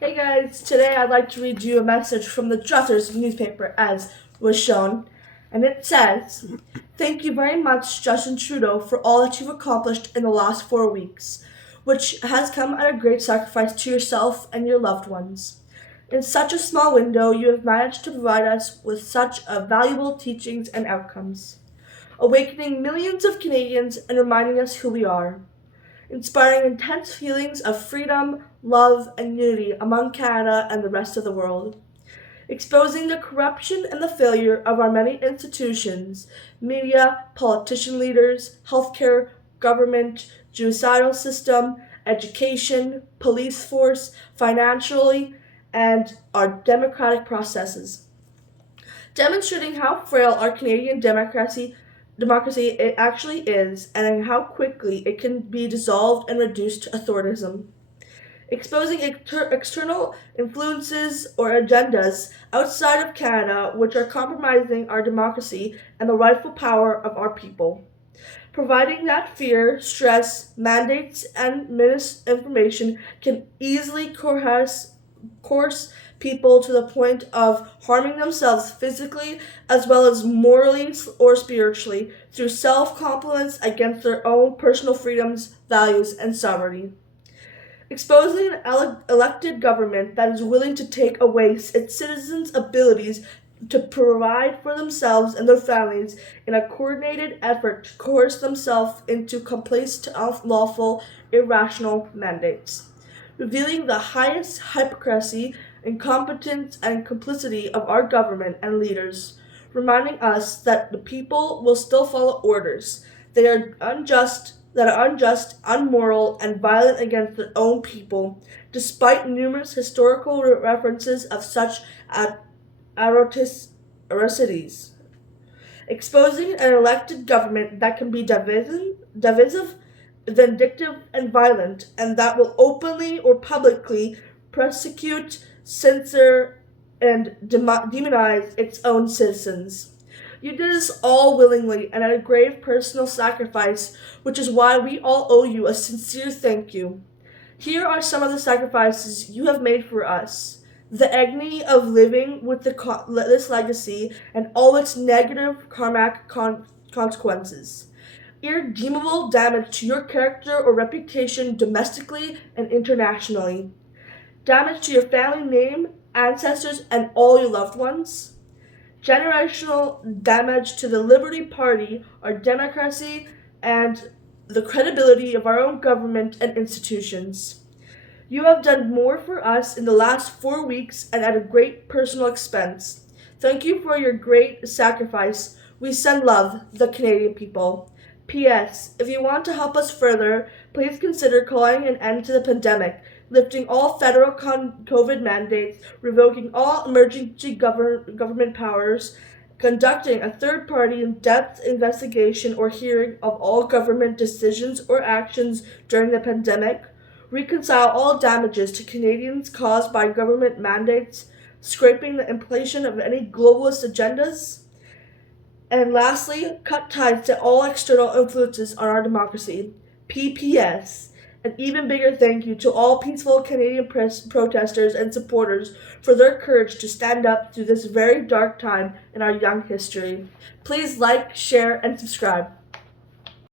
Hey guys, today I'd like to read you a message from the Druthers newspaper as was shown, and it says, "Thank you very much, Justin Trudeau, for all that you've accomplished in the last 4 weeks, which has come at a great sacrifice to yourself and your loved ones. In such a small window, you have managed to provide us with such valuable teachings and outcomes, awakening millions of Canadians and reminding us who we are, inspiring intense feelings of freedom, love, and unity among Canada and the rest of the world, exposing the corruption and the failure of our many institutions, media, politician leaders, healthcare, government, judicial system, education, police force, financially, and our democratic processes, demonstrating how frail our Canadian democracy it actually is and how quickly it can be dissolved and reduced to authoritarianism, exposing external influences or agendas outside of Canada which are compromising our democracy and the rightful power of our people, providing that fear, stress, mandates, and misinformation can easily coerce people to the point of harming themselves physically as well as morally or spiritually through self confidence against their own personal freedoms, values, and sovereignty. Exposing an elected government that is willing to take away its citizens' abilities to provide for themselves and their families in a coordinated effort to coerce themselves into compliance to unlawful, irrational mandates, revealing the highest hypocrisy, incompetence, and complicity of our government and leaders, reminding us that the people will still follow orders. That are unjust, unmoral, and violent against their own people, despite numerous historical references of such atrocities, exposing an elected government that can be divisive, vindictive, and violent, and that will openly or publicly persecute, censor, and demonize its own citizens. You did this all willingly and at a grave personal sacrifice, which is why we all owe you a sincere thank you. Here are some of the sacrifices you have made for us. The agony of living with this legacy and all its negative karmic consequences. Irredeemable damage to your character or reputation domestically and internationally. Damage to your family name, ancestors, and all your loved ones. Generational damage to the Liberty Party, our democracy, and the credibility of our own government and institutions. You have done more for us in the last 4 weeks and at a great personal expense. Thank you for your great sacrifice. We send love, the Canadian people. P.S. If you want to help us further, please consider calling an end to the pandemic, lifting all federal COVID mandates, revoking all emergency government powers, conducting a third party in depth investigation or hearing of all government decisions or actions during the pandemic, reconcile all damages to Canadians caused by government mandates, scraping the inflation of any globalist agendas, and lastly, cut ties to all external influences on our democracy. PPS. An even bigger thank you to all peaceful Canadian protesters and supporters for their courage to stand up through this very dark time in our young history. Please like, share, and subscribe.